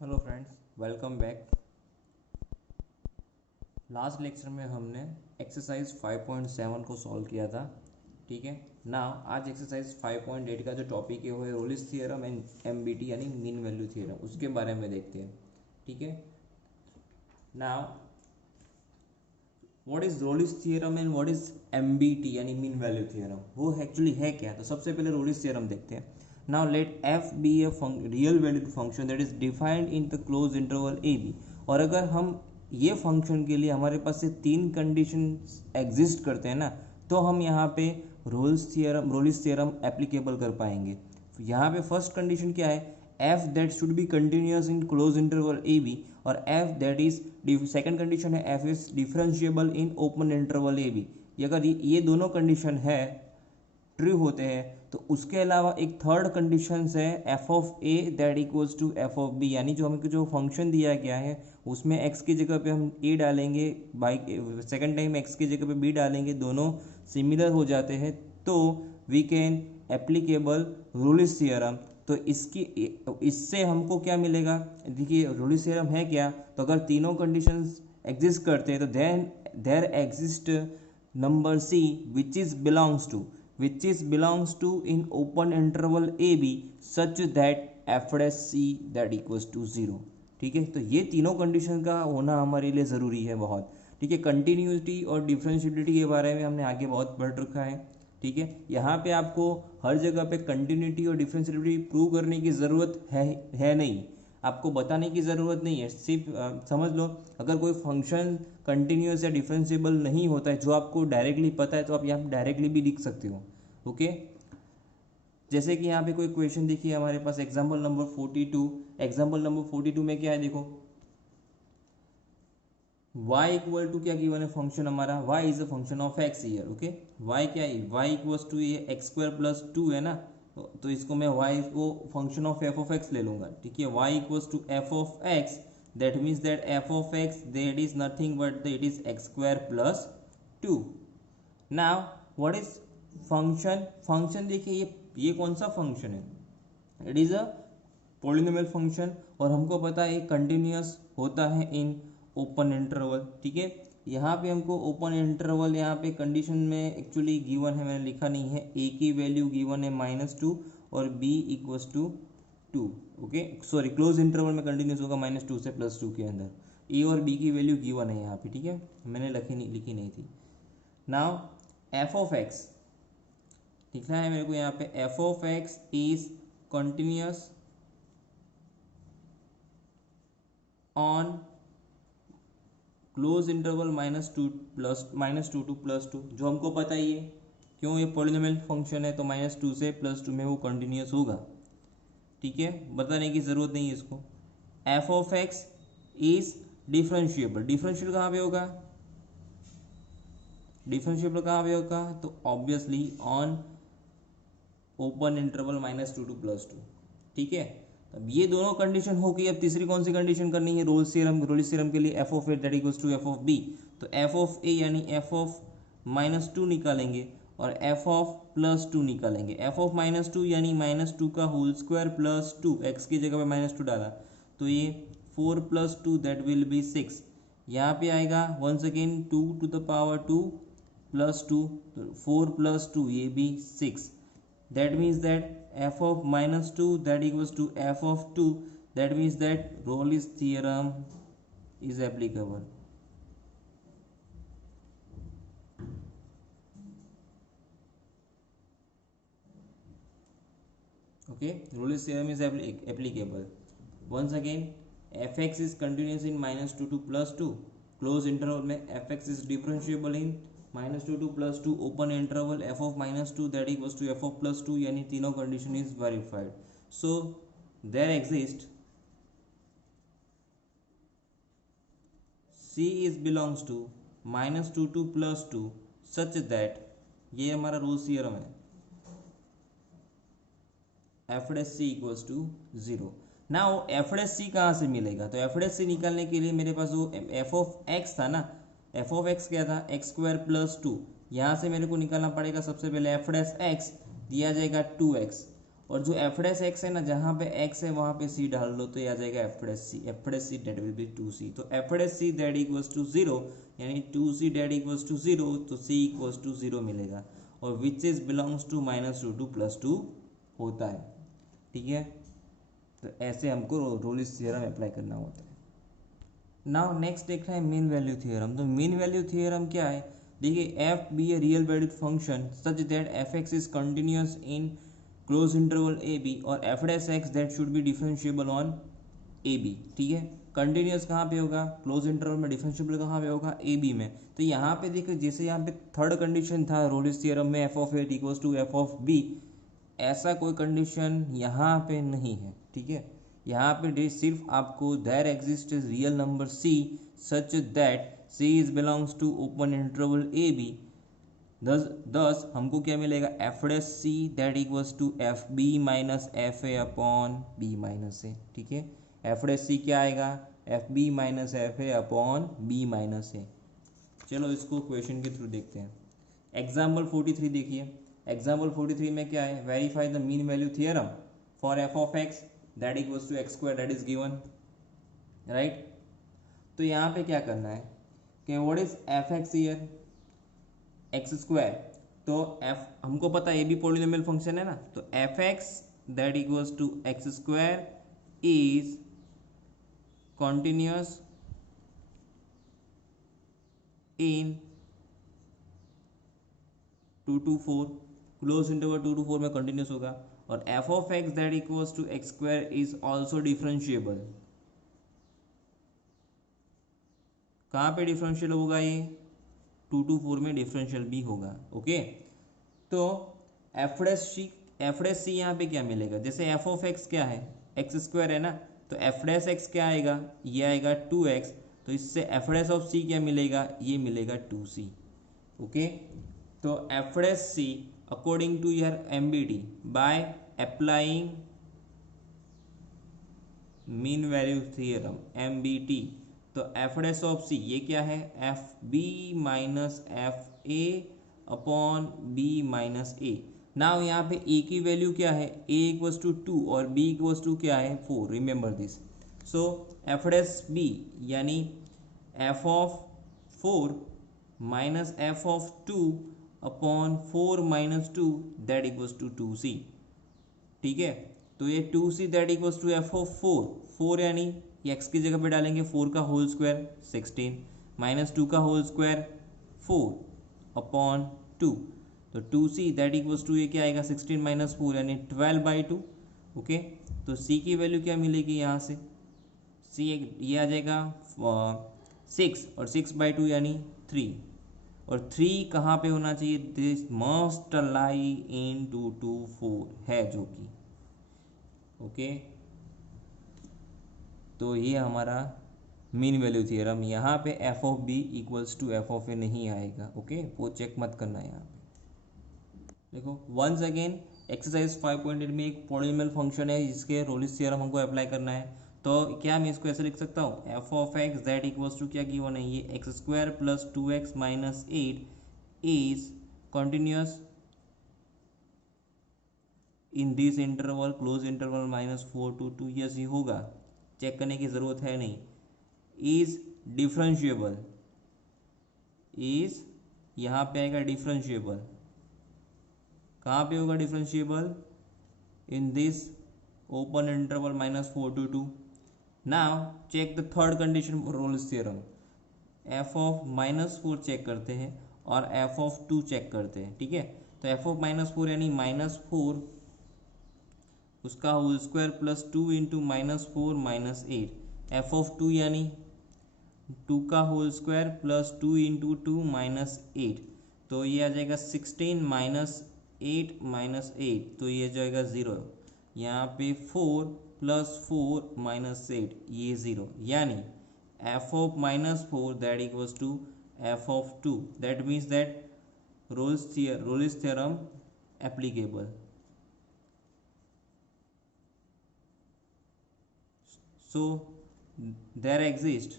Hello friends, welcome back. Last lecture में हमने exercise 5.7 को सॉल्व किया था। ठीक है ना। आज एक्सरसाइज 5.8 का जो टॉपिक है वो है रोलिस थियरम एंड एमबीटी यानी मीन वैल्यू थियरम, उसके बारे में देखते हैं। ठीक है now, what is Rolle's theorem and what is MBT यानी मीन वैल्यू थियरम, वो एक्चुअली है क्या। तो सबसे पहले रोलिस थियरम देखते हैं। Now let F be a real valued function that is defined in the close interval A B. और अगर हम ये फंक्शन के लिए हमारे पास से तीन कंडीशन एग्जिस्ट करते हैं ना, तो हम यहाँ पे रोलिस थियरम एप्लीकेबल कर पाएंगे। यहाँ पे फर्स्ट कंडीशन क्या है, F that should be continuous in close interval A B, और F that is second condition है F is differentiable in open interval A B. अगर ये दोनों कंडीशन है ट्रू होते हैं तो उसके अलावा एक थर्ड कंडीशन है f of a that equals to F of B, यानी जो हमको जो फंक्शन दिया गया है उसमें एक्स की जगह पे हम ए डालेंगे, बाई सेकंड टाइम एक्स की जगह पे बी डालेंगे, दोनों सिमिलर हो जाते हैं, तो वी कैन एप्लीकेबल रोलिस थियरम। तो इससे हमको क्या मिलेगा, देखिए रोलिस थियरम है क्या, तो अगर तीनों कंडीशंस एग्जिस्ट करते हैं तो there exist number c which is belongs to in open interval AB such that f(c) that equals to 0। ठीक है, तो ये तीनों कंडीशन का होना हमारे लिए ज़रूरी है बहुत। ठीक है, कंटिन्यूटी और डिफरेंशिएबिलिटी के बारे में हमने आगे बहुत पढ़ रखा है। ठीक है, यहाँ पे आपको हर जगह पे कंटिन्यूटी और डिफरेंशिएबिलिटी प्रूव करने की ज़रूरत है नहीं, आपको बताने की ज़रूरत नहीं है। सिर्फ समझ लो, अगर कोई फंक्शन कंटिन्यूस या डिफरेंशिएबल नहीं होता है जो आपको डायरेक्टली पता है तो आप यहाँ डायरेक्टली भी लिख सकते हो। ओके, जैसे कि यहाँ पे कोई क्वेश्चन देखिए हमारे पास एग्जाम्पल नंबर 42। एग्जाम्पल नंबर 42 में क्या है देखो, y इक्वल टू क्या गिवन है फंक्शन हमारा, y is a function of x here. Okay, y क्या है, y इक्वल्स टू ये एक्स स्क्वायर प्लस टू है ना, तो इसको मैं y को function of f of x ले लूंगा। ठीक है, y equals to f of x, that means that f of x that is nothing but it is x square plus to. Now what is function देखिए ये कौन सा function है, it is a polynomial function, और हमको पता है continuous होता है इन ओपन इंटरवल। ठीक है, यहाँ पे हमको ओपन इंटरवल यहाँ पे कंडीशन में एक्चुअली गिवन है, मैंने लिखा नहीं है, ए की वैल्यू गिवन है -2 और b equals to 2। Okay sorry, close interval में कंटिन्यूस होगा -2 से +2 के अंदर, ए और बी की वैल्यू गिवन है यहाँ पे। ठीक है, मैंने लिखी नहीं थी। नाउ एफ ऑफ एक्स लिखना है मेरे को यहाँ पे, F of x is continuous on close interval -2 to +2, जो हमको पता ही है, क्यों, ये पॉलिनोमियल फंक्शन है तो -2 से +2 में वो कंटिन्यूस होगा। ठीक है, बताने की ज़रूरत नहीं है इसको। F of x is differentiable, differential कहाँ पे होगा, डिफरेंशिएबल कहाँ पे होगा, तो obviously on open interval -2 to +2। ठीक है, अब ये दोनों कंडीशन हो गई, अब तीसरी कौन सी कंडीशन करनी है, रोलिस थ्योरम के लिए f of a that equals to F of b. तो एफ ऑफ ए यानी एफ ऑफ -2 निकालेंगे और एफ ऑफ +2 निकालेंगे। एफ ऑफ -2 यानी -2 का होल स्क्वायर +2, एक्स की जगह पे -2 डाला तो ये 4 + 2 दैट विल बी 6। यहाँ पे आएगा once again 2 to the power 2 +2, 4 + 2 ये भी 6। That means that f of -2 that equals to f of 2, that means that Rolle's theorem is applicable। Okay, Rolle's theorem is applicable। Once again, fx is continuous in -2 to +2, close interval में fx is differentiable in -2 to +2 open interval, f of -2 that equals to f of +2, यानी तीनों condition is verified. So there exist c is belongs to -2 to +2 such that, ये हमारा Rolle's theorem है, f(c) equals to 0। Now f(c) कहाँ से मिलेगा, तो f(c) निकालने के लिए मेरे पास वो f ऑफ x था ना, एफ ऑफ एक्स क्या था, एक्स स्क्वायर +2, यहाँ से मेरे को निकालना पड़ेगा सबसे पहले एफ डैश एक्स दिया जाएगा 2x, और जो एफ डैश एक्स है ना, जहाँ पे एक्स है वहाँ पे सी डाल दो तो ये आ जाएगा f dash C that will be 2c। तो f dash C that equals to 0, यानी 2c दैट इक्वल्स टू 0, तो c इक्वल्स टू 0 मिलेगा। और विच इज बिलोंग्स टू -2 +2 होता है, ठीक है। तो ऐसे हमको रोलिस थ्योरम अप्लाई करना होता है। नाउ नेक्स्ट देखना है मीन वैल्यू थ्योरम। तो मीन वैल्यू थ्योरम क्या है, देखिए F be a real valued function such that F X is continuous in close interval A B और F dash X that should be differentiable on A B, ठीक है। Continuous कहाँ पे होगा, close interval में। डिफरेंशिएबल कहाँ पे होगा, ए बी में। तो यहाँ पे देखिए जैसे यहाँ पे थर्ड कंडीशन था रोलिस थ्योरम में, f of a equals to F of b, ऐसा कोई कंडीशन यहाँ पे नहीं है, ठीक है। यहाँ पे सिर्फ आपको there exist real number C such that C is belongs to open interval A B. Thus हमको क्या मिलेगा, F dash C that equals to F B minus F A upon B minus A, ठीक है। F dash C क्या आएगा, F B minus F A upon B minus A. चलो इसको question के थ्रू देखते हैं। एग्जाम्पल 43 देखिए। एग्जाम्पल 43 में क्या है, verify the mean value theorem for f of x that equals to x square that is given, right. तो यहाँ पे क्या करना है कि what is f x here, x square. तो एफ हमको पता है ये भी पॉलिनोमियल फंक्शन है ना, तो f x that equals to x square is continuous in 2 to 4, close interval 2 to 4 में कंटिन्यूस होगा। और f of x that equals to x square is also differentiable. कहाँ पे डिफरेंशियल होगा, ये 2 to 4 में डिफरेंशियल भी होगा, ओके। तो एफ डैश सी यहाँ पे क्या मिलेगा, जैसे एफ ऑफ एक्स क्या है, एक्स स्क्वायर है ना, तो एफ डैश एक्स क्या आएगा, ये आएगा 2x। तो इससे एफ डैश ऑफ सी क्या मिलेगा, ये मिलेगा 2c, ओके। तो f dash c according to your MBT by applying mean value theorem MBT, तो एफ डैश ऑफ सी ये क्या है, f B minus F A upon B minus a. Now यहाँ पे ए की वैल्यू क्या है, ए इक्वल्स टू 2 और बी इक्वल्स टू क्या है 4, remember this. So F dash B यानी F of 4 minus F of 2 upon 4 minus 2 that equals to 2c, ठीक है। तो ये 2c that equals to F of 4 यानी ये एक्स की जगह पे डालेंगे 4 का होल स्क्वायर 16 माइनस 2 का होल स्क्वायर 4 अपॉन 2। तो 2c दैट इक्वल्स टू ये क्या आएगा 16 माइनस 4 यानी 12/2, ओके। तो c की वैल्यू क्या मिलेगी यहाँ से, c ये आ जाएगा 6 और 6/2 यानी 3। और 3 कहाँ पे होना चाहिए, this must lie in 2 to 4 है जो कि, ओके। तो ये हमारा मीन वैल्यू थ्योरम, यहाँ पे F of B equals to F of A नहीं आएगा, ओके। वो चेक मत करना यहाँ पे। देखो वंस अगेन एक्सरसाइज 5.8 में एक पॉलिनोमियल फंक्शन है जिसके रोलिस थ्योरम हमको अप्लाई करना है। तो क्या मैं इसको ऐसे लिख सकता हूँ, f of x that equals to क्या गिवन है, ये x square plus 2x minus 8 is continuous in this interval close interval -4 to 2, yes ये होगा, चेक करने की ज़रूरत है नहीं। इज डिफरेंशिएबल, इज यहाँ पे आएगा डिफरेंशिएबल, कहाँ पे होगा differentiable, in this open interval -4 to 2। Now check the third condition for Rolle's theorem, f of -4 check करते हैं और एफ ऑफ 2 चेक करते हैं, ठीक है। तो एफ ऑफ -4 यानी -4 उसका whole square plus 2 into -4 -8, f of 2 यानी 2 का होल स्क्वायर प्लस 2 इंटू 2 -8, तो ये आ जाएगा 16 माइनस 8 -8, तो ये जाएगा 0। यहाँ पे 4 प्लस 4 -8 ये 0, यानी F of -4 that equals to F of 2, that means that Rolle's theorem applicable. So there exists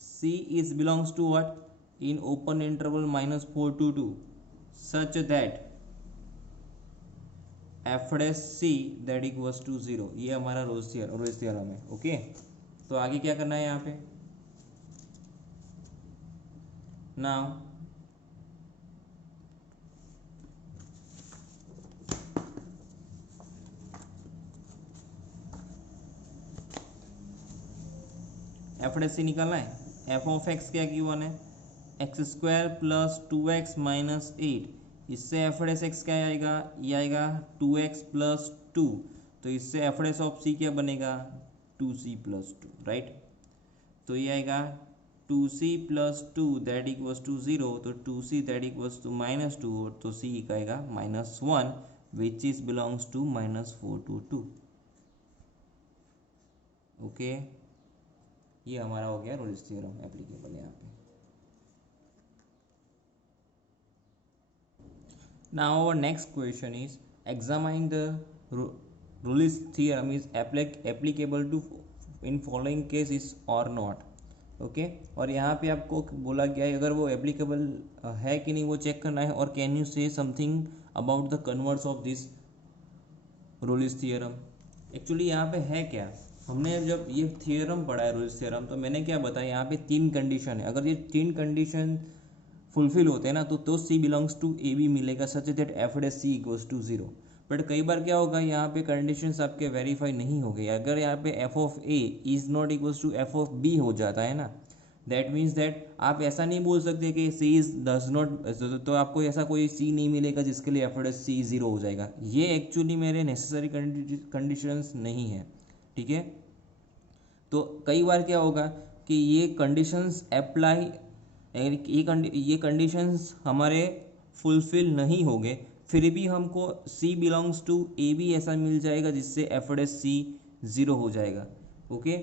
C is belongs to what in open interval -4 to 2 such that f dash C that equals to 0, ये हमारा Rolle's theorem है। Okay, तो आगे क्या करना है यहाँ पे, नाउ एफ डैश सी निकालना है। एफ ऑफ एक्स क्या गिवन है, x square plus 2x minus 8, इससे एफ डैश एक्स क्या आएगा, ये आएगा 2x प्लस 2, तो इससे एफ डैश ऑफ सी क्या बनेगा 2c प्लस 2, राइट। तो ये आएगा 2c plus 2 that equals to 0, तो 2c that equals to minus 2, तो c का आएगा -1 which is belongs to -4 to 2। Okay, ये हमारा हो गया रोल्स थ्योरम एप्लीकेबल यहाँ पे। Now our next question is examining the Rolle's theorem is applicable to in following cases or not। Okay, और यहाँ पे आपको बोला गया है अगर वो एप्लीकेबल है कि नहीं वो चेक करना है, और कैन यू से something about the converse of this Rolle's theorem. Actually यहाँ पे है क्या, हमने जब ये थ्योरम पढ़ा है रोल्स थ्योरम, तो मैंने क्या बताया यहाँ पे 3 कंडीशन है, अगर ये 3 कंडीशन फुलफिल होते हैं ना तो c belongs to A b मिलेगा such that f dash c equals to 0। But कई बार क्या होगा यहाँ पे कंडीशंस आपके वेरीफाई नहीं हो गए, अगर यहाँ पे F of A is not equals to F of b हो जाता है ना, दैट मीन्स दैट आप ऐसा नहीं बोल सकते कि सी इज डज नॉट, तो आपको ऐसा कोई सी नहीं मिलेगा जिसके लिए एफ डैश सी 0 हो जाएगा। ये एक्चुअली मेरे नेसेसरी कंडीशंस नहीं है, ठीक है। तो कई बार क्या होगा कि ये कंडीशंस अप्लाई, ये कंडीशंस हमारे फुलफिल नहीं हो गए, फिर भी हमको C belongs to A b ऐसा मिल जाएगा जिससे एफ डैश सी 0 हो जाएगा। ओके,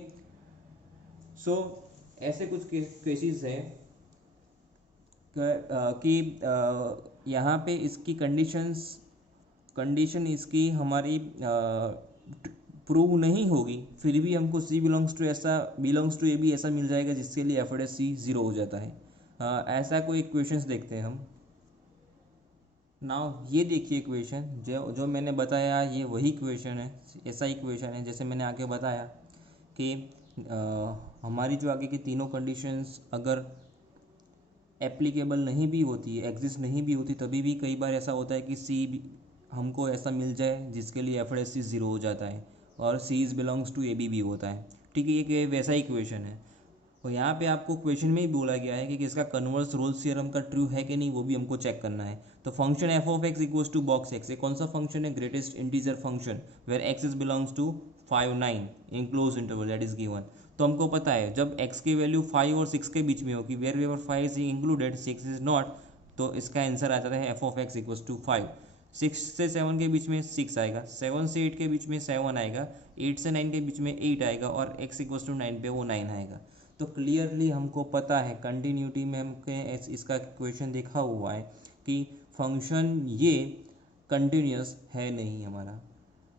सो ऐसे कुछ केसेस हैं कि यहाँ पे इसकी कंडीशन इसकी हमारी प्रूव नहीं होगी, फिर भी हमको C belongs to A b ऐसा मिल जाएगा जिसके लिए एफ डैश सी 0 हो जाता है। ऐसा कोई इक्वेशंस देखते हैं हम। नाउ ये देखिए इक्वेशन जो मैंने बताया ये वही इक्वेशन है, ऐसा इक्वेशन है जैसे मैंने आगे बताया कि हमारी जो आगे की तीनों कंडीशंस अगर एप्लीकेबल नहीं भी होती है, एग्जिस्ट नहीं भी होती, तभी भी कई बार ऐसा होता है कि सी हमको ऐसा मिल जाए जिसके लिए एफ डैश सी 0 हो जाता है, और C is belongs to A B भी होता है, ठीक है। ये वैसा इक्वेशन है, और यहाँ पे आपको क्वेश्चन में ही बोला गया है कि इसका कन्वर्स रोल्स थ्योरम का ट्रू है कि नहीं, वो भी हमको चेक करना है। तो function f of x equals to box x, ये कौन सा फंक्शन है, greatest integer function where x is belongs to 5 9 in close interval that is given. तो हमको पता है जब x की वैल्यू 5 और 6 के बीच में होगी, where wherever 5 is included 6 is not, तो इसका आंसर आ जाता है f of x equals to 5। 6 से 7 के बीच में 6 आएगा, 7 से 8 के बीच में 7 आएगा, 8 से 9 के बीच में 8 आएगा, और x इक्वल्स टू 9 पे वो 9 आएगा। तो क्लियरली हमको पता है कंटिन्यूटी में हमने इसका क्वेश्चन देखा हुआ है कि फंक्शन ये कंटिन्यूस है नहीं हमारा,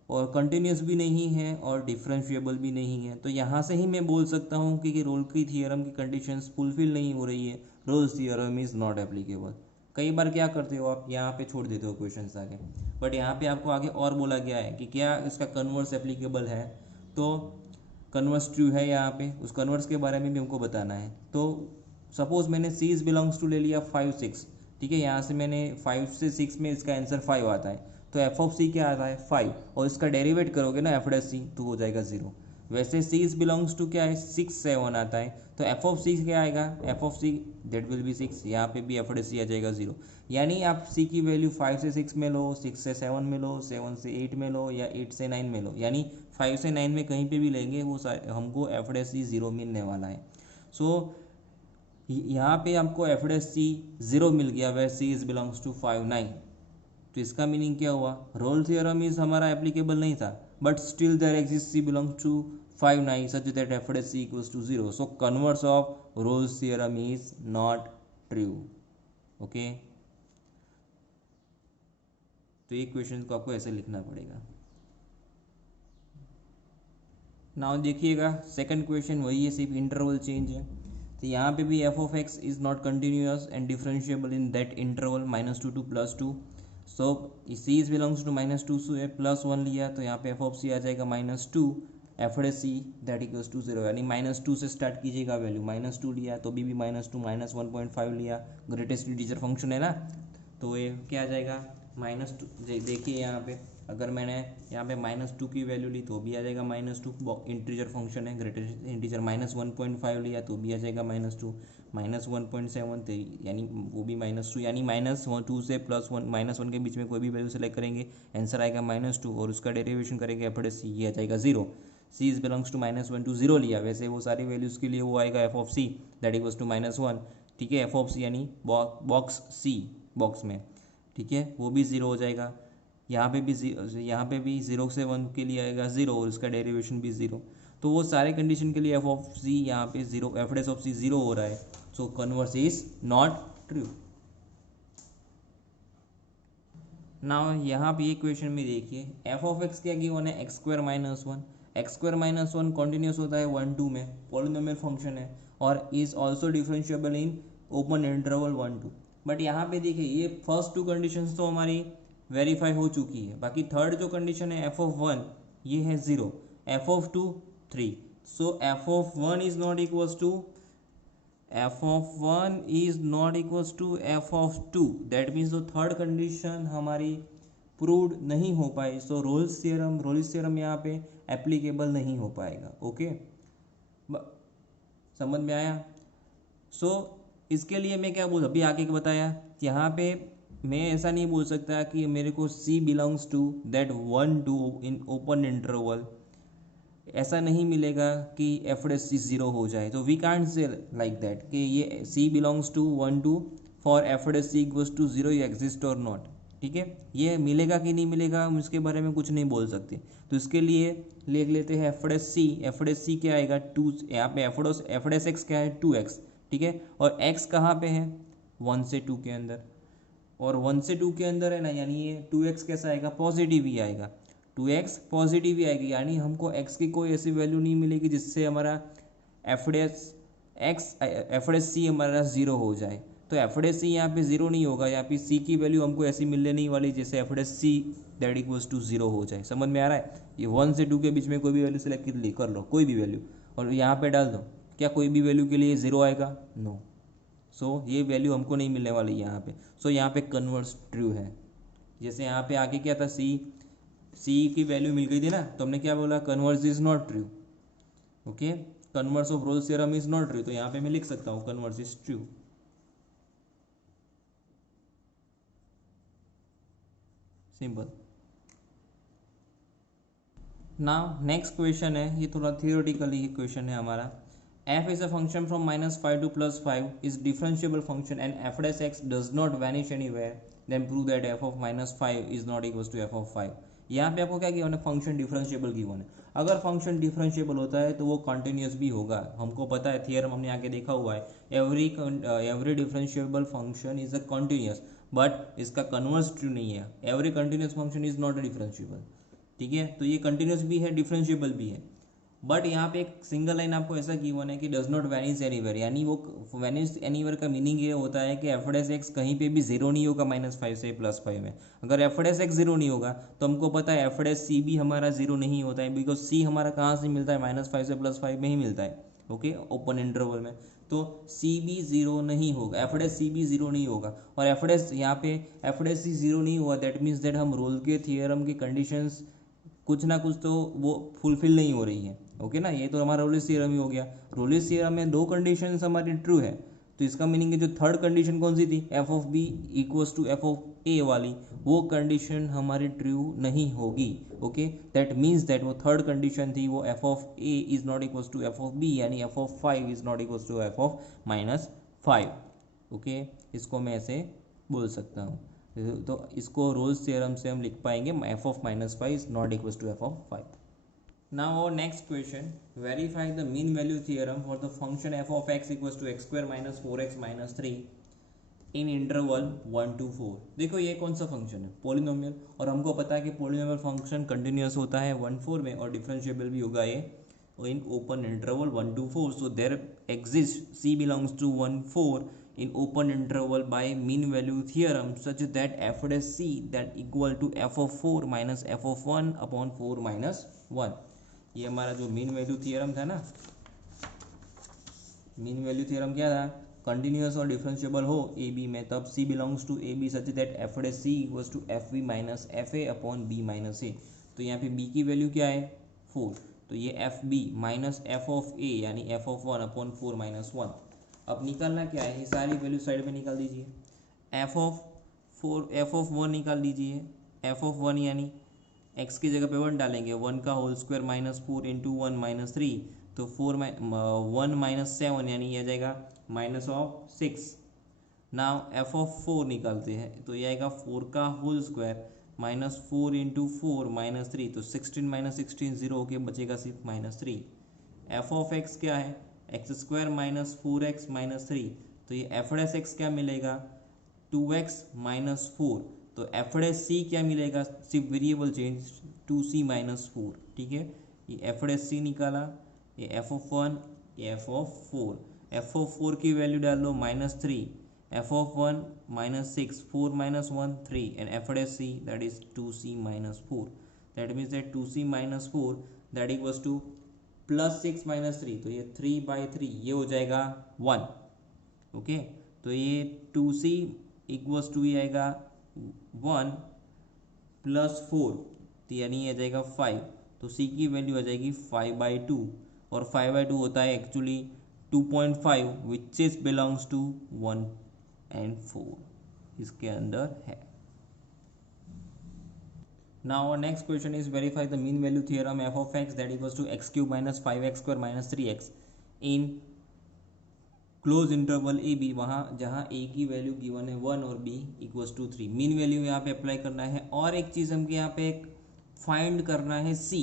और कंटिन्यूस भी नहीं है और डिफरेंशिएबल भी नहीं है। तो यहाँ से ही मैं बोल सकता हूँ कि रोल की थ्योरम की कंडीशंस फुलफिल नहीं हो रही है, Rolle's theorem is not applicable. कई बार क्या करते हो आप, यहाँ पे छोड़ देते हो क्वेश्चंस आगे, बट यहाँ पे आपको आगे और बोला गया है कि क्या इसका कन्वर्स एप्लीकेबल है, तो कन्वर्स ट्रू है, यहाँ पे उस कन्वर्स के बारे में भी हमको बताना है। तो सपोज मैंने सी इज बिलोंग्स टू ले लिया 5 6, ठीक है, यहाँ से मैंने 5 से 6 में इसका आंसर 5 आता है, तो एफ ऑफ सी क्या आता है 5, और इसका डेरिवेट करोगे ना एफ डैश सी तो हो जाएगा 0। वैसे सी इज बिलोंग्स टू क्या है 6 7 आता है, तो एफ ऑफ सी क्या आएगा, f of c that will B 6, यहाँ पे भी एफ डैश सी आ जाएगा 0। यानी आप सी की वैल्यू 5 से 6 में लो, 6 से 7 में लो, 7 से 8 में लो, या 8 से 9 में लो, यानी 5 से 9 में कहीं पे भी लेंगे वो हमको एफ डैश सी 0 मिलने वाला है। सो यहाँ पे आपको एफ डैश सी 0 मिल गया, वह सी इज बिलोंग्स टू 5 9। तो इसका मीनिंग क्या हुआ, रोल थ्योरम इज हमारा एप्लीकेबल नहीं था, but still there exist c belongs to 5 9 such that f dash c equals to 0। So converse of Rolle's theorem is not true. Okay, तो ये question को आपको ऐसे लिखना पड़ेगा। नाउ देखिएगा सेकंड क्वेश्चन वही है, सिर्फ इंटरवल चेंज है। तो यहाँ पे भी f of x is not continuous and differentiable in that interval -2 to +2। So c is belongs to -2 से +1 लिया तो यहाँ पे एफ ऑफ सी आ जाएगा -2 f d c that equals to 0, यानी -2 से स्टार्ट कीजिएगा वैल्यू, -2 लिया तो भी -2 -1.5 लिया, ग्रेटेस्ट इंटीजर फंक्शन है ना, तो ये क्या आ जाएगा -2। देखिए यहाँ पे अगर मैंने यहाँ पे -2 की वैल्यू ली तो भी आ जाएगा -2, इंटीजर फंक्शन है, ग्रेटेस्ट इंटीजर -1.5 लिया तो भी आ जाएगा -2, -1.7 थे यानी वो भी -2, यानी -2 से +1 -1 के बीच में कोई भी वैल्यू सेलेक्ट करेंगे आंसर आएगा -2 और उसका डेरिवेशन करेंगे एफ सी, ये आ जाएगा 0। सी इज बिलोंग्स टू -1 to 0 लिया, वैसे वो सारी वैल्यूज़ के लिए वो आएगा f of c that equals to -1, ठीक है, एफ ऑफ सी यानी बॉक्स सी बॉक्स में, ठीक है, वो भी 0 हो जाएगा। यहाँ पे भी 0 से 1 के लिए आएगा 0 और उसका डेरिवेशन भी 0, तो वो सारे कंडीशन के लिए एफ ऑफ सी यहाँ पे 0, एफ डेस ऑफ सी 0 हो रहा है, so converse is not true. Now यहाँ पे ये क्वेश्चन में देखिए एफ ऑफ एक्स क्या गिवन है x² - 1, x² - 1 कॉन्टिन्यूस होता है 1 2 में, पॉलिनोमियल फंक्शन है और is also differentiable in open interval 1 2। But यहाँ पे देखिए ये फर्स्ट 2 कंडीशंस तो हमारी वेरीफाई हो चुकी है, बाकी थर्ड जो कंडीशन है एफ ऑफ 1 ये है 0, f of 2 3, so f of 1 is not equals to f of 1 is not equals to f of 2, that means जो थर्ड कंडीशन हमारी प्रूव्ड नहीं हो पाई, सो रोल्स थ्योरम यहाँ पे एप्लीकेबल नहीं हो पाएगा। ओके, समझ में आया? सो इसके लिए मैं क्या बोल अभी आगे बताया, यहाँ पे मैं ऐसा नहीं बोल सकता कि मेरे को C belongs to that 1 2 in open interval, ऐसा नहीं मिलेगा कि एफ डेस सी 0 हो जाए, तो we can't say like that कि ये C belongs to 1 2 for f dash c equals to 0 ये एग्जिस्ट और नॉट, ठीक है, ये मिलेगा कि नहीं मिलेगा हम इसके बारे में कुछ नहीं बोल सकते, तो इसके लिए लिख लेते हैं एफ डेस सी क्या आएगा 2, यहाँ पे एफ डेस एक्स क्या है 2x, ठीक है, और x कहाँ पे है 1 से 2 के अंदर, और 1 से 2 के अंदर है ना, यानी ये 2x कैसा आएगा पॉजिटिव ही आएगा, 2x पॉजिटिव ही आएगी, यानी हमको x की कोई ऐसी वैल्यू नहीं मिलेगी जिससे हमारा एफ डेस सी हमारा 0 हो जाए, तो एफ डेस सी यहाँ पे 0 नहीं होगा, यहाँ पे c की वैल्यू हमको ऐसी मिलने नहीं वाली जैसे f dash c that equals to 0 हो जाए। समझ में आ रहा है? ये 1 से 2 के बीच में कोई भी वैल्यू सेलेक्ट कर लो, कोई भी वैल्यू, और यहाँ पे डाल दो, क्या कोई भी वैल्यू के लिए 0 आएगा? नो, सो ये वैल्यू हमको नहीं मिलने वाली यहाँ पे, सो यहाँ पे कन्वर्स ट्रू है। जैसे यहाँ पे आगे क्या था सी की वैल्यू मिल गई थी ना, तो हमने क्या बोला converse is not true, okay, converse of Rolle's theorem is not true, तो यहाँ पे मैं लिख सकता हूँ converse is true. Simple. Now next question है, ये थोड़ा थियोरेटिकली क्वेश्चन है हमारा, f is a function from -5 to +5 is differentiable function and f dash x does not vanish anywhere, then prove that f of -5 is not equals to f of 5। यहाँ पे आपको क्या given है? Function differentiable given है। अगर function differentiable होता है तो वो कॉन्टिन्यूस भी होगा, हमको पता है, थियरम हमने आगे देखा हुआ है, every differentiable function is a continuous, but इसका कन्वर्स ट्रू नहीं है, every continuous function is not differentiable, ठीक है, तो ये कंटिन्यूस भी है डिफरेंशिएबल भी है, बट यहाँ पे एक सिंगल लाइन आपको ऐसा गिवन है कि डज नॉट वैनिश एनीवेयर, यानी वो वैनिश एनीवेयर का मीनिंग ये होता है कि एफ डेस एक्स कहीं पे भी 0 नहीं होगा -5 से +5 में। अगर एफ डेस एक्स 0 नहीं होगा तो हमको पता है एफ डेस सी भी हमारा 0 नहीं होता है, बिकॉज सी हमारा कहाँ से मिलता है -5 से +5 में ही मिलता है, ओके, ओपन इंटरवल में, तो सी भी 0 नहीं होगा, एफ डेस सी भी 0 नहीं होगा, और एफ डेस यहाँ पे एफ डेस सी 0 नहीं हुआ, दैट मीन्स दैट हम रोल के थियरम की कंडीशंस कुछ ना कुछ तो वो फुलफिल नहीं हो रही है, ओके ना, ये तो हमारा रोलिस थ्योरम ही हो गया। रोलिस थ्योरम में 2 कंडीशंस हमारी ट्रू है, तो इसका मीनिंग है जो थर्ड कंडीशन कौन सी थी, F of B equals to F of A वाली, वो कंडीशन हमारी ट्रू नहीं होगी, ओके, दैट मीन्स दैट वो थर्ड कंडीशन थी वो F of A is not equals to F of B, यानी F of 5 is not equals to F of -5, okay, इसको मैं ऐसे बोल सकता हूँ, तो इसको रोल्स थ्योरम से हम लिख पाएंगे f of -5 is not equals to F of 5। Now our next question, verify the mean value theorem for the function f of x equals to x² - 4x - 3 in interval 1 to 4। देखो ये कौन सा function है, polynomial, और हमको पता है कि पोलिनोमियल फंक्शन कंटिन्यूस होता है 1 4 में और डिफरेंशिएबल भी होगा ये in open interval 1 to 4, so there exist c belongs to 1 4 in open interval by mean value theorem such that f dash c that equal to f of 4 minus f of 1 upon 4 minus 1। ये हमारा जो mean value theorem था ना, mean value theorem क्या था, continuous और differentiable हो ए B में तब C belongs to A B such that F डे C equals to F B minus F A upon B minus A. तो यहाँ पे बी की वैल्यू क्या है 4, तो ये F B minus F of ए यानी एफ ऑफ 1 अपॉन 4 माइनस 1। अब निकालना क्या है, ये सारी वैल्यू साइड में निकाल दीजिए। एफ ऑफ 1 निकाल दीजिए, एफ ऑफ 1 यानी एक्स की जगह पे 1 डालेंगे, 1 का whole square minus 4 into 1 minus 3, तो 1 माइनस 7 यानी ये आ जाएगा minus of 6। Now f of 4 निकालते हैं, तो ये आएगा 4 का whole square minus 4 into 4 minus 3, तो 16 माइनस 16 जीरो होके बचेगा सिर्फ माइनस 3। एफ ऑफ एक्स क्या है, x square minus 4x minus 3, तो ये एफ डैश एक्स क्या मिलेगा 2x माइनस 4, तो एफ डैश सी क्या मिलेगा, सिर्फ वेरिएबल चेंज 2c माइनस 4। ठीक है, ये एफ डैश सी निकाला, ये एफ ऑफ 1, ये एफ ऑफ 4। एफ ऑफ 4 की वैल्यू डाल लो minus 3, F of 1 minus 6, 4 minus 1 3, and F dash C that is 2c minus 4। That means that 2c minus 4 that equals to plus 6 minus 3, तो ये 3/3 ये हो जाएगा 1। ओके, तो ये 2c इक्वल्स टू ये आएगा 1 प्लस 4, तो यानी ये आ जाएगा 5, तो c की वैल्यू आ जाएगी 5/2, और 5/2 होता है actually 2.5 which is belongs to 1 and 4 इसके अंदर है। Now our next question is verify the mean value theorem f of x that equals to x cube minus 5x square minus 3x in close interval A b, वहाँ जहाँ a की value given है 1 और b equals to 3। Mean value यहाँ पे apply करना है, और एक चीज़ हमको यहाँ पे फाइंड करना है c।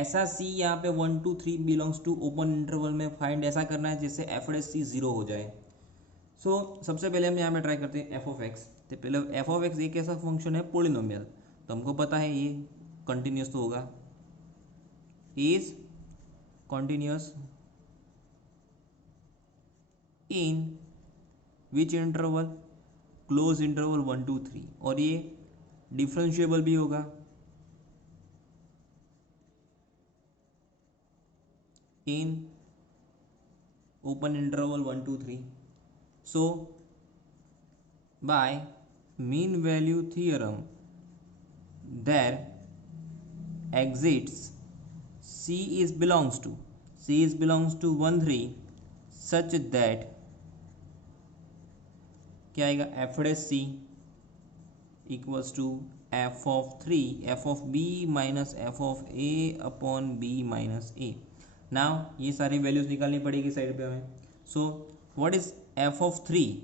ऐसा c यहाँ पे 1 2 3 बिलोंग्स टू ओपन इंटरवल में फाइंड ऐसा करना है जिससे एफ डैश सी 0 हो जाए। सबसे पहले हम यहाँ पे ट्राई करते हैं एफ ऑफ एक्स। तो पहले एफ ऑफ एक्स एक ऐसा फंक्शन है पोलिनोमियल, तो हमको पता है ये कंटिन्यूस तो होगा, is continuous in which interval, close interval 1 2 3, और ये डिफरेंशिएबल भी होगा इन open interval 1 2 3। So by mean value theorem there exists C belongs to 1 3 such that क्या आएगा f dash c equals to F of 3 F of b minus F of a upon B minus a. Now ये सारी values निकालनी पड़ेगी side पे हमें। So what is f of 3,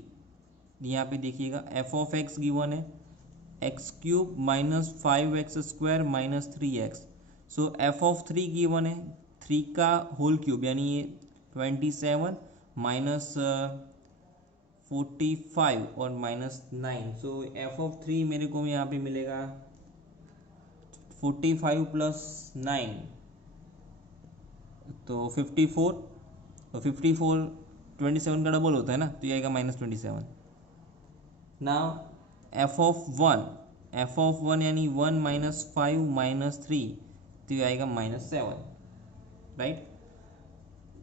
यहाँ पे देखिएगा एफ ऑफ एक्स गिवन है x cube minus 5x square minus 3x। So f of 3 given है 3 का होल क्यूब यानी ये 27 माइनस 45 और माइनस 9। सो एफ ऑफ 3 मेरे को यहाँ पे मिलेगा 45 प्लस 9 तो 54, तो 54 27 का डबल होता है ना, तो ये आएगा माइनस 27। नाउ एफ ऑफ 1 यानी 1 माइनस 5 माइनस 3, तो ये आएगा minus 7, right.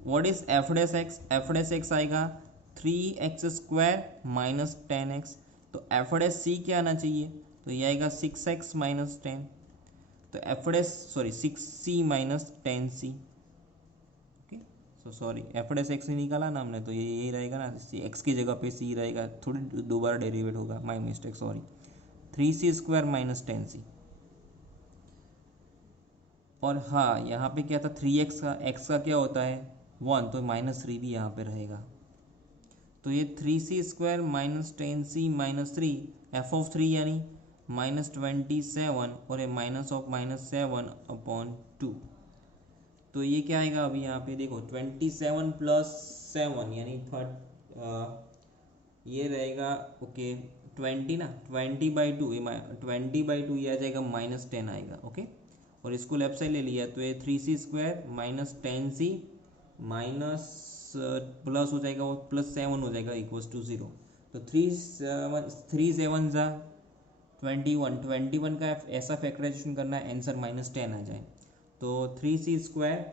What is F dash x, F dash x आएगा 3x स्क्वायर माइनस 10x, तो एफ डैश सी क्या आना चाहिए, तो ये आएगा 6x माइनस 10, तो f dash 6c minus 10c। Sorry F dash x नहीं निकाला ना हमने, तो ये यही रहेगा ना, एक्स की जगह पे सी रहेगा, थोड़ी दोबारा डेरिवेट होगा, my mistake sorry. 3c square minus 10c, और हाँ यहाँ पे क्या था 3x का, x का क्या होता है 1, तो माइनस 3 भी यहाँ पे रहेगा, तो ये 3c square minus 10c minus 3 F of 3 यानी माइनस 27, और ये माइनस ऑफ माइनस 7 अपॉन 2। तो ये क्या आएगा अभी यहाँ पे देखो 27 प्लस 7 यानी ये रहेगा ओके 20 ना, 20/2 ये आ जाएगा माइनस 10 आएगा। ओके, और इसको लेफ्ट साइड ले लिया तो ये 3c square minus 10c minus plus हो जाएगा वो +7 हो जाएगा इक्वल्स टू 0। तो 3 7 ज़ा 21 का ऐसा फैक्टराइजेशन करना है आंसर -10 आ जाए। तो 3c²,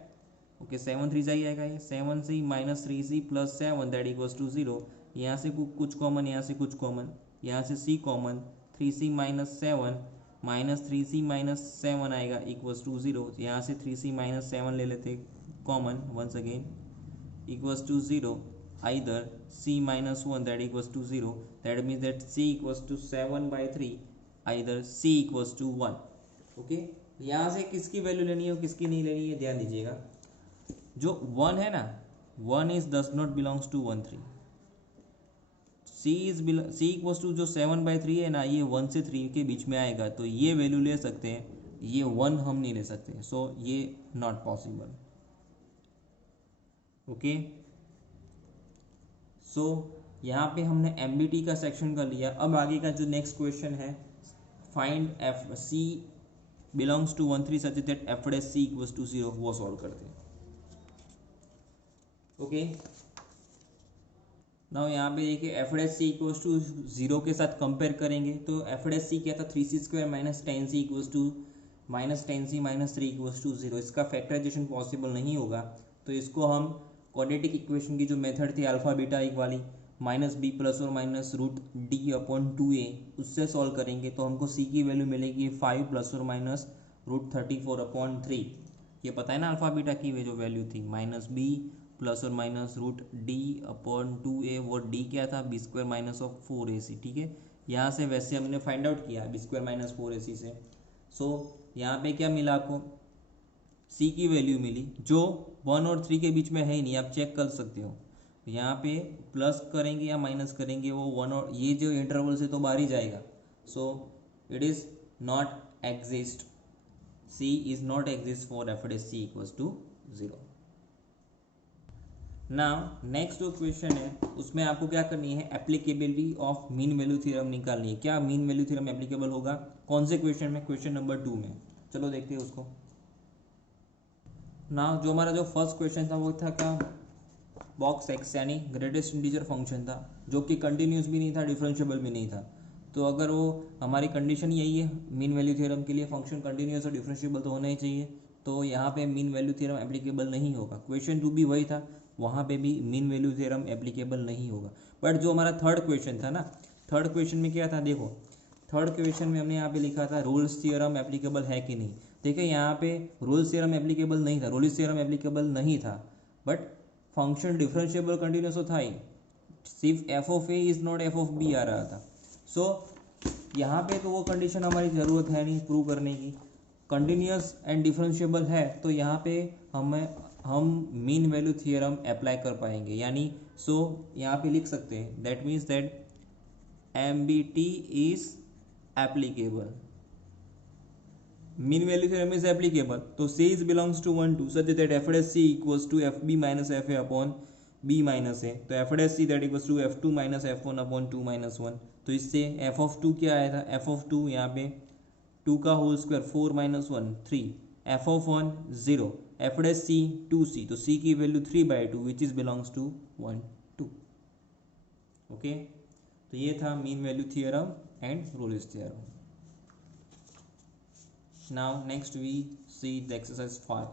ओके 7 3 ही आएगा, ये 7c - 3c + 7 that equals to 0। यहाँ से कुछ कॉमन, यहाँ से कुछ कॉमन, यहाँ से c कॉमन, 3c - 7 -3c - 7 आएगा इक्वल्स टू 0। यहाँ से 3c - 7 ले लेते common once again equals to 0। either c - 1 that equals to 0, that means that c equals to 7/3, either c equals to 1। Okay, यहाँ से किसकी वैल्यू लेनी है और किसकी नहीं लेनी है ध्यान दीजिएगा। जो 1 है ना, 1 is does not belongs to 1 3। c equals to जो 7/3 है ना, ये 1 से 3 के बीच में आएगा, तो ये वैल्यू ले सकते हैं, ये 1 हम नहीं ले सकते, सो ये नॉट पॉसिबल। ओके, सो यहाँ पे हमने MBT का सेक्शन कर लिया। अब आगे का जो नेक्स्ट क्वेश्चन है, find f c belongs to 1 3 such that f' c equals to 0, वो सॉल्व करते हैं। ओके, नाउ यहाँ पे देखिए f' c इक्वल्स टू 0 के साथ कंपेयर करेंगे, तो f' c क्या था, 3c² - 10c equals to -10c - 3 equals to 0। इसका फैक्टराइजेशन पॉसिबल नहीं होगा, तो इसको हम क्वाड्रेटिक इक्वेशन की जो मेथड थी अल्फा बीटा एक वाली, -b + और -√d/2a, उससे सॉल्व करेंगे, तो हमको c की वैल्यू मिलेगी 5 + और -√34/3। ये पता है ना अल्फा बीटा की वे जो वैल्यू थी, -b + और -√d/2a, वो d क्या था, b² - 4ac। ठीक है, यहाँ से वैसे हमने फाइंड आउट किया b² - 4ac से। सो यहाँ पे क्या मिला आपको, c की वैल्यू मिली जो 1 और 3 के बीच में है ही नहीं, आप चेक कर सकते हो। यहाँ पे प्लस करेंगे या माइनस करेंगे, वो 1 और ये जो इंटरवल से तो बाहर ही जाएगा। So it is not exist, c is not exist for f' c equals to 0। Now next जो क्वेश्चन है उसमें आपको क्या करनी है, applicability of mean value theorem निकालनी है। क्या मीन वैल्यू थ्योरम एप्लीकेबल होगा, कौन से क्वेश्चन में, क्वेश्चन नंबर 2 में। चलो देखते हैं उसको। नाउ जो हमारा जो फर्स्ट क्वेश्चन था वो था क्या, बॉक्स एक्स यानी ग्रेटेस्ट इंटीजर फंक्शन था, जो कि कंटिन्यूस भी नहीं था, डिफरेंशिएबल भी नहीं था। तो अगर वो हमारी कंडीशन यही है मीन वैल्यू थ्योरम के लिए, फंक्शन कंटिन्यूस और डिफरेंशिएबल तो होना ही चाहिए, तो यहाँ पे मीन वैल्यू थ्योरम एप्लीकेबल नहीं होगा। क्वेश्चन 2 भी वही था, वहाँ पे भी मीन वैल्यू थ्योरम एप्लीकेबल नहीं होगा। बट जो हमारा थर्ड क्वेश्चन था ना, थर्ड क्वेश्चन में क्या था, देखो थर्ड क्वेश्चन में हमने यहाँ पे लिखा था रोल्स थ्योरम एप्लीकेबल है कि नहीं। देखिए यहाँ पे रोल्स थ्योरम एप्लीकेबल नहीं था, रोल्स थ्योरम एप्लीकेबल नहीं था, बट फंक्शन डिफरेंशिएबल कंटिन्यूस तो था ही, सिर्फ f(a) इज नॉट f(b) आ रहा था। सो यहाँ पे तो वो कंडीशन हमारी ज़रूरत है नहीं प्रूव करने की, कंटिन्यूस एंड डिफरेंशिएबल है, तो यहाँ पे हम मीन वैल्यू थ्योरम अप्लाई कर पाएंगे। यानी सो यहाँ पे लिख सकते हैं that means that MBT is applicable, mean value theorem is applicable. तो c is belongs to 1 2 such that f' c equals to fb - fa/b - a, तो f' c that equals to f2 - f1/2 - 1। तो इससे f(2) क्या आया था, f(2) यहाँ पे 2 का whole square 4 - 1 3, f(1) 0, f' c 2c, तो c की वैल्यू 3/2 which is belongs to 1 2। Okay, तो ये था mean value theorem and Rolle's theorem. Now next we see the exercise 5.